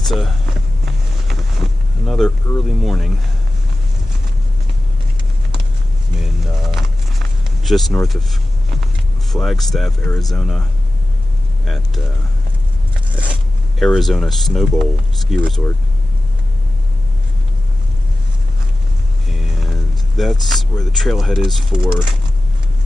It's another early morning. I'm in just north of Flagstaff, Arizona, at Arizona Snow Bowl ski resort, and that's where the trailhead is for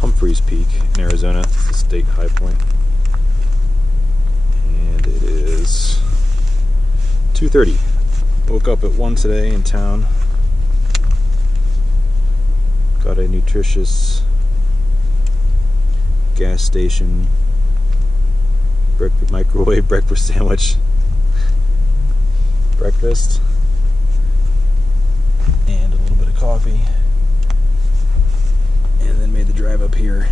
Humphreys Peak in Arizona, the state high point. And it is 2:30. Woke up at 1 today in town. Got a nutritious gas station microwave breakfast sandwich. Breakfast. And a little bit of coffee. And then made the drive up here.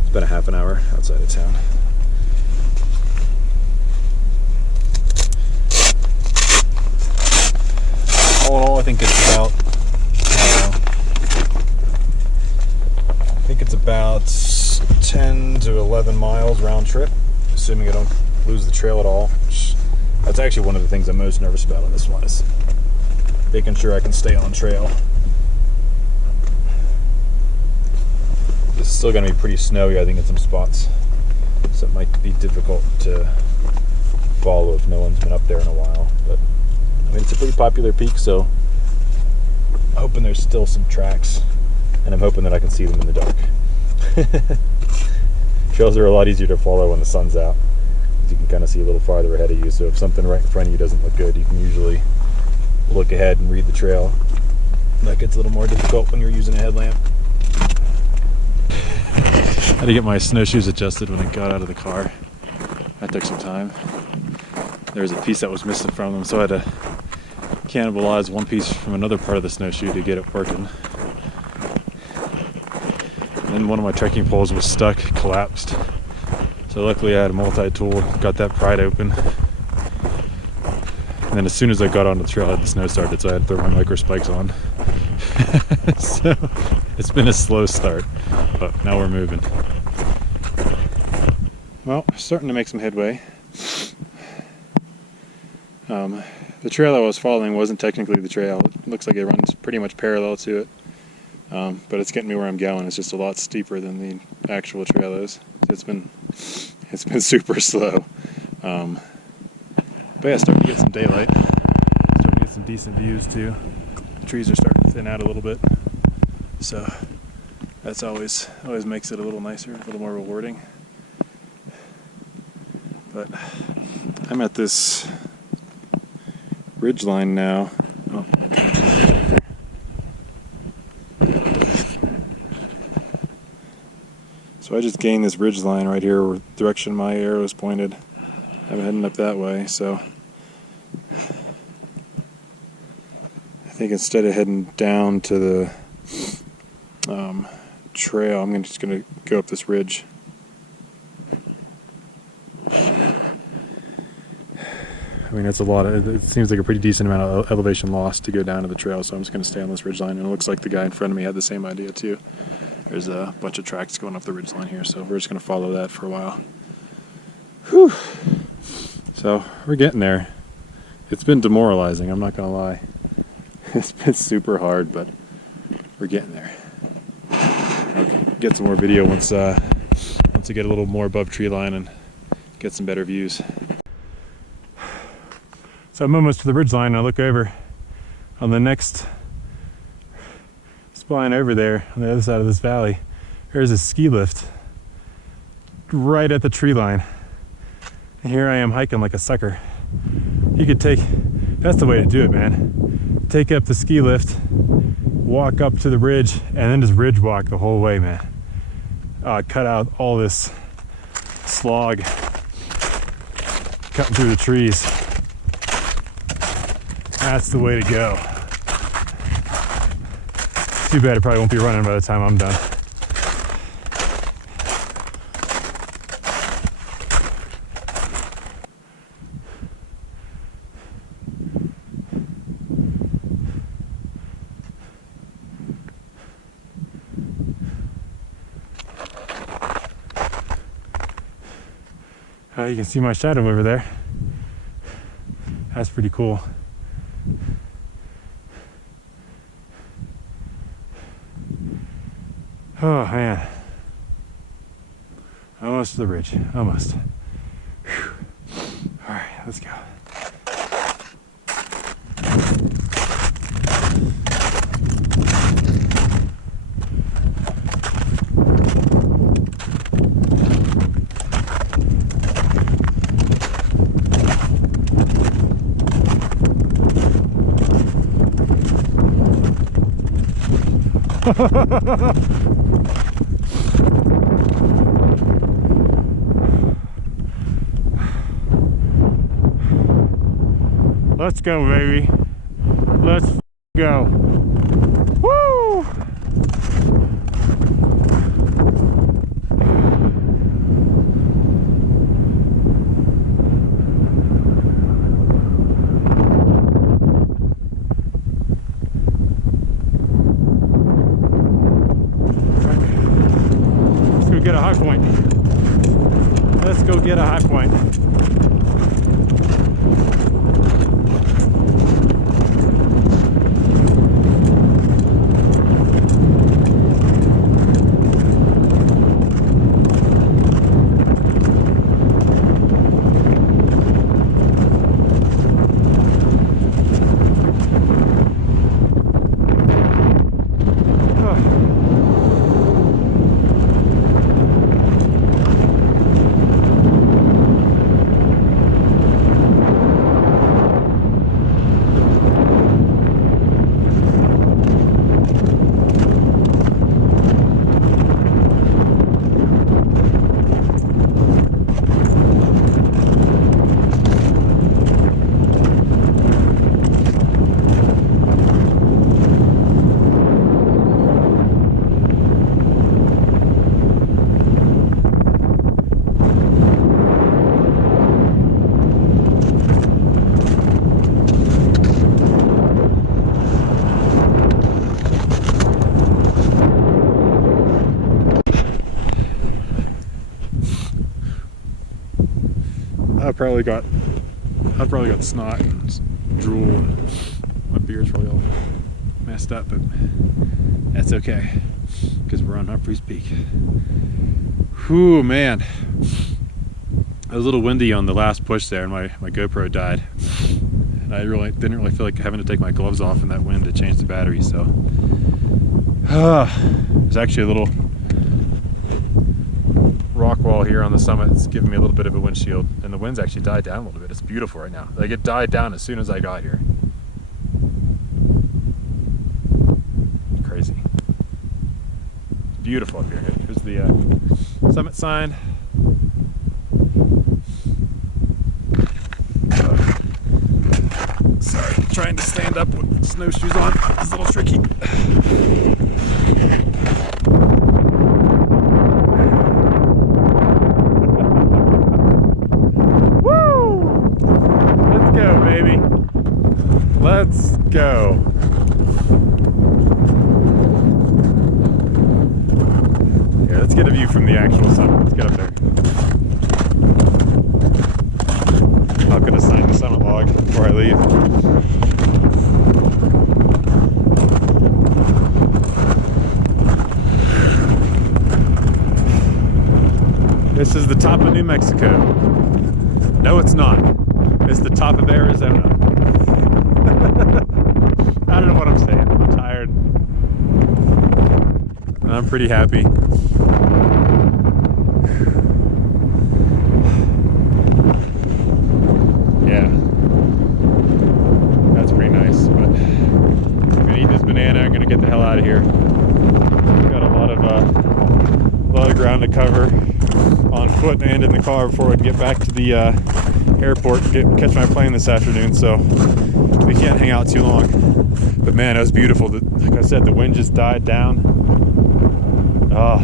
It's about a half an hour outside of town. All in all, I think it's about 10 to 11 miles round trip, assuming I don't lose the trail at all. That's actually one of the things I'm most nervous about on this one, is making sure I can stay on trail. It's still going to be pretty snowy, I think, in some spots, so it might be difficult to follow if no one's been up there in a while. But I mean, it's a pretty popular peak, so I'm hoping there's still some tracks, and I'm hoping that I can see them in the dark. Trails are a lot easier to follow when the sun's out, because you can kind of see a little farther ahead of you. So if something right in front of you doesn't look good, you can usually look ahead and read the trail. That gets a little more difficult when you're using a headlamp. I had to get my snowshoes adjusted when I got out of the car. That took some time. There was a piece that was missing from them, so I had to cannibalize one piece from another part of the snowshoe to get it working. And one of my trekking poles was stuck, collapsed. So luckily I had a multi-tool, got that pried open. And then as soon as I got onto the trailhead, the snow started, so I had to throw my microspikes on. So it's been a slow start, but now we're moving. Well, starting to make some headway. The trail I was following wasn't technically the trail. It looks like it runs pretty much parallel to it. But it's getting me where I'm going. It's just a lot steeper than the actual trail is. So it's been super slow. But yeah, starting to get some daylight. Starting to get some decent views too. The trees are starting to thin out a little bit. So that's always makes it a little nicer, a little more rewarding. But I'm at this Ridgeline now. Oh. So I just gained this ridgeline right here where the direction my arrow is pointed. I'm heading up that way, so I think instead of heading down to the trail, I'm just going to go up this ridge. I mean, it's it seems like a pretty decent amount of elevation loss to go down to the trail, so I'm just going to stay on this ridgeline. And it looks like the guy in front of me had the same idea too. There's a bunch of tracks going up the ridgeline here, so we're just going to follow that for a while. Whew. So we're getting there. It's been demoralizing, I'm not going to lie. It's been super hard, but we're getting there. I'll get some more video once I get a little more above tree line and get some better views. So I'm almost to the ridgeline, and I look over on the next spine over there on the other side of this valley. There's a ski lift right at the tree line. And here I am hiking like a sucker. You could that's the way to do it, man. Take up the ski lift, walk up to the ridge, and then just ridge walk the whole way, man. Cut out all this slog cutting through the trees. That's the way to go. Too bad I probably won't be running by the time I'm done. You can see my shadow over there. That's pretty cool. Oh man. Almost to the ridge. Almost. Whew. All right, let's go. Let's go, baby. Let's go. Woo! Let's go get a high point. Let's go get a high point. I've probably got snot and drool and my beard's probably all messed up, but that's okay because we're on Humphreys Peak. Whew, man. It was a little windy on the last push there and my GoPro died. And I didn't really feel like having to take my gloves off in that wind to change the battery, so there's actually a little rock wall here on the summit. It's giving me a little bit of a windshield, and the wind's actually died down a little bit. It's beautiful right now. Like, it died down as soon as I got here. Crazy. It's beautiful up here. Here's the summit sign. Sorry, trying to stand up with snowshoes on is a little tricky. Let's go. Here, let's get a view from the actual summit. Let's get up there. I'm gonna sign the summit log before I leave. This is the top of New Mexico. No, it's not. It's the top of Arizona. I don't know what I'm saying. I'm tired. I'm pretty happy. Yeah. That's pretty nice. But I'm gonna eat this banana. I'm gonna get the hell out of here. Got a lot of ground to cover on foot and in the car before I can get back to the airport and catch my plane this afternoon, so we can't hang out too long. But man, it was beautiful. Like I said, the wind just died down. Oh,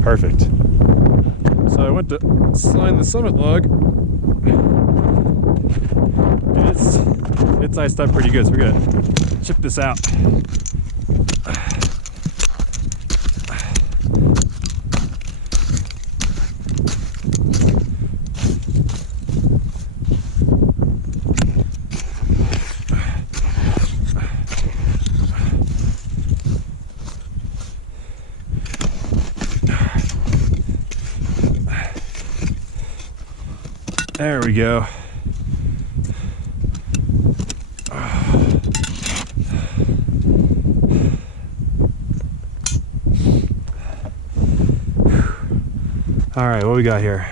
perfect. So I went to sign the summit log. And it's iced up pretty good, so we're gonna chip this out. There we go. All right, what we got here?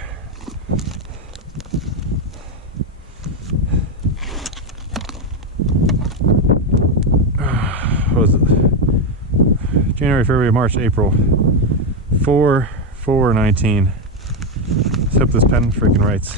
What was it? January, February, March, April. 4/4/19. Let's hope this pen freaking writes.